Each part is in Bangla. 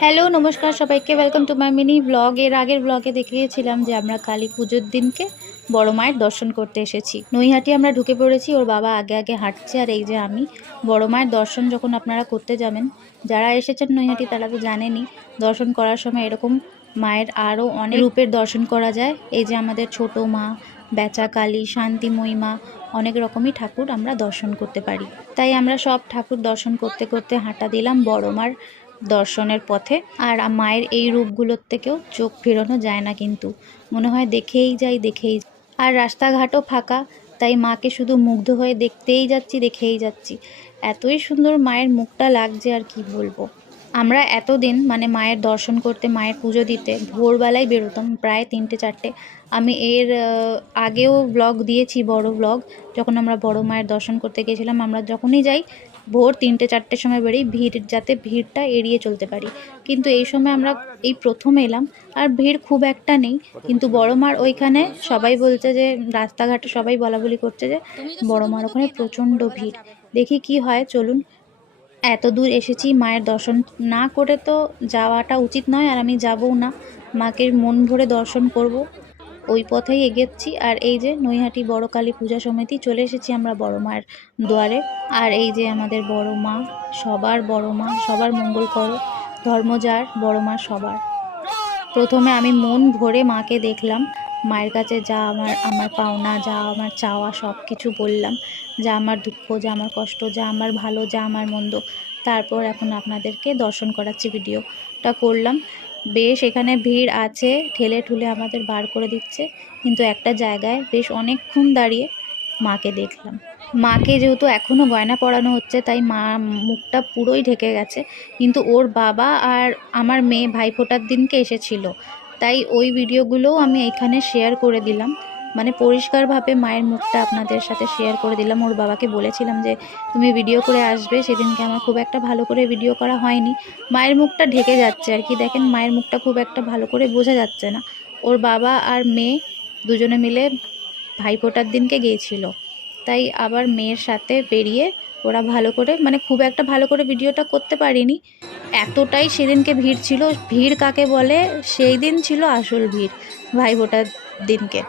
হ্যালো নমস্কার সবাইকে, welcome to my mini blog. এর আগের ব্লগে দেখিয়েছিলাম যে আমরা কালী পুজোর দিনকে বড় মায়ের দর্শন করতে এসেছি। নৈহাটি আমরা ঢুকে পড়েছি, ওর বাবা আগে আগে হাঁটছে আর এই যে আমি। বড় মায়ের দর্শন যখন আপনারা করতে যাবেন, যারা এসেছেন নৈহাটি তারা তো জানেনই, দর্শন করার সময় এরকম মায়ের আরও অনেক রূপের দর্শন করা যায়। এই যে আমাদের ছোট মা, বেচা কালী, শান্তিময়ী মা, অনেক রকমই ঠাকুর আমরা দর্শন করতে পারি। তাই আমরা সব ঠাকুর দর্শন করতে করতে হাঁটা দিলাম বড় মার দর্শনের পথে। আর মায়ের এই রূপগুলোর থেকেও চোখ ফেরানো যায় না, কিন্তু মনে হয় দেখেই যাই। আর রাস্তাঘাটও ফাঁকা, তাই মাকে শুধু মুগ্ধ হয়ে দেখতেই যাচ্ছি, দেখেই যাচ্ছি। এতই সুন্দর মায়ের মুখটা লাগছে আর কি বলবো। আমরা এতদিন মানে মায়ের দর্শন করতে, মায়ের পুজো দিতে ভোরবেলায় বেরোতাম, প্রায় 3টে 4টে। আমি এর আগেও ব্লগ দিয়েছি, বড় ব্লগ, যখন আমরা বড় মায়ের দর্শন করতে গেছিলাম। আমরা যখনই যাই ভোর 3টে 4টের সময় বেরিয়ে, যাতে ভিড়টা এড়িয়ে চলতে পারি। কিন্তু এই সময় আমরা এই প্রথম এলাম, আর ভিড় খুব একটা নেই। কিন্তু বড় মার ওইখানে সবাই বলছে যে, রাস্তাঘাটে সবাই বলাবলি করছে যে বড় মার ওখানে প্রচণ্ড ভিড়। দেখি কি হয়, চলুন। এত দূর এসেছি, মায়ের দর্শন না করে তো যাওয়াটা উচিত নয়, আর আমি যাবও না। মাকে মন ভরে দর্শন করব, ওই পথেই এগোচ্ছি। আর এই যে নৈহাটি বড় কালী পূজা সমিতি, চলে এসেছি আমরা বড় মায়ের দুয়ারে। আর এই যে আমাদের বড় মা, সবার বড় মা, সবার মঙ্গল করো, ধর্ম যার বড় মা সবার। প্রথমে আমি মন ভরে মাকে দেখলাম, মায়ের কাছে যা আমার আমার পাওনা, যা আমার চাওয়া সব কিছু বললাম, যা আমার দুঃখ, যা আমার কষ্ট, যা আমার ভালো, যা আমার মন্দ। তারপর এখন আপনাদেরকে দর্শন করাচ্ছি, ভিডিওটা করলাম। বেশ এখানে ভিড় আছে, ঠেলে ঠুলে আমাদের বার করে দিচ্ছে, কিন্তু একটা জায়গায় বেশ অনেকক্ষণ দাঁড়িয়ে মাকে দেখলাম। মাকে যেহেতু এখনও গয়না পরানো হচ্ছে, তাই মা মুখটা পুরোই ঢেকে গেছে। কিন্তু ওর বাবা আর আমার মেয়ে ভাইফোঁটার দিনকে এসেছিল, তাই ওই ভিডিওগুলোও আমি এখানে শেয়ার করে দিলাম। মানে পরিষ্কারভাবে মায়ের মুখটা আপনাদের সাথে শেয়ার করে দিলাম। ওর বাবাকে বলেছিলাম যে তুমি ভিডিও করে আসবে, সেদিনকে আমার খুব একটা ভালো করে ভিডিও করা হয়নি। মায়ের মুখটা ঢেকে যাচ্ছে আর কি, দেখেন মায়ের মুখটা খুব একটা ভালো করে বোঝা যাচ্ছে না। ওর বাবা আর মেয়ে দুজনে মিলে ভাইফোঁটার দিনকে গিয়েছিল, তাই আবার মেয়ের সাথে বেরিয়ে ওরা ভালো করে, মানে খুব একটা ভালো করে ভিডিওটা করতে পারিনি। এতটাই সেদিনকে ভিড় ছিল। ভিড় কাকে বলে, সেই দিন ছিল আসল ভিড়, ভাইফোঁটার দিনকে।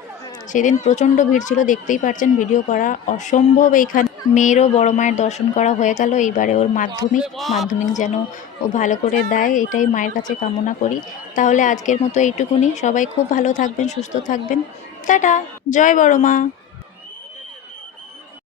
সেদিন প্রচণ্ড ভিড় ছিল, দেখতেই পাচ্ছেন, ভিডিও করা অসম্ভব। এইখানে মেয়েরও বড় মায়ের দর্শন করা হয়ে গেল। এইবারে ওর মাধ্যমিক যেন ও ভালো করে দেয়, এটাই মায়ের কাছে কামনা করি। তাহলে আজকের মতো এইটুকুনি। সবাই খুব ভালো থাকবেন, সুস্থ থাকবেন। টাটা, জয় বড় মা।